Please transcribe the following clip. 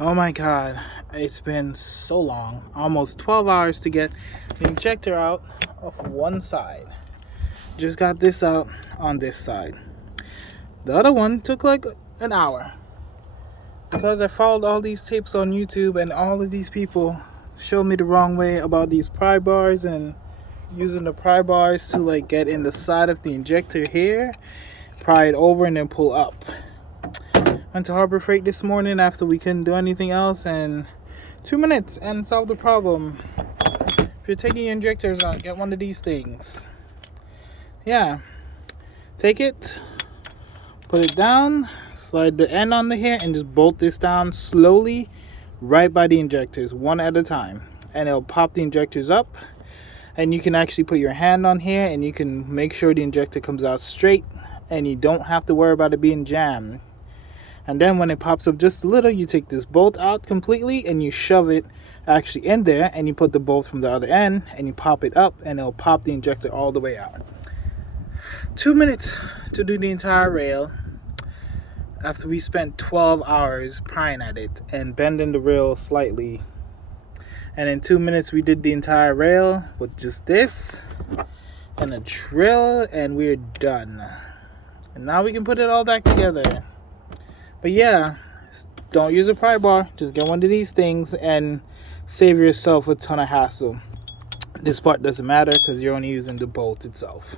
Oh my god, it's been so long, almost 12 hours to get the injector out of one side. Just got this out on this side. The other one took like an hour because I followed all these tips on YouTube and all of these people showed me the wrong way about these pry bars and using the pry bars to like get in the side of the injector here, pry it over and then pull up. Went to Harbor Freight this morning after we couldn't do anything else, and 2 minutes and solved the problem. If you're taking your injectors out, get one of these things. Yeah, take it, put it down, slide the end on the hair, and just bolt this down slowly right by the injectors, one at a time, and it'll pop the injectors up. And you can actually put your hand on here and you can make sure the injector comes out straight and you don't have to worry about it being jammed. And then when it pops up just a little, you take this bolt out completely and you shove it actually in there, and you put the bolt from the other end and you pop it up and it'll pop the injector all the way out. 2 minutes to do the entire rail after we spent 12 hours prying at it and bending the rail slightly. And in 2 minutes we did the entire rail with just this and a drill, and we're done. And now we can put it all back together. But yeah, don't use a pry bar. Just get one of these things and save yourself a ton of hassle. This part doesn't matter because you're only using the bolt itself.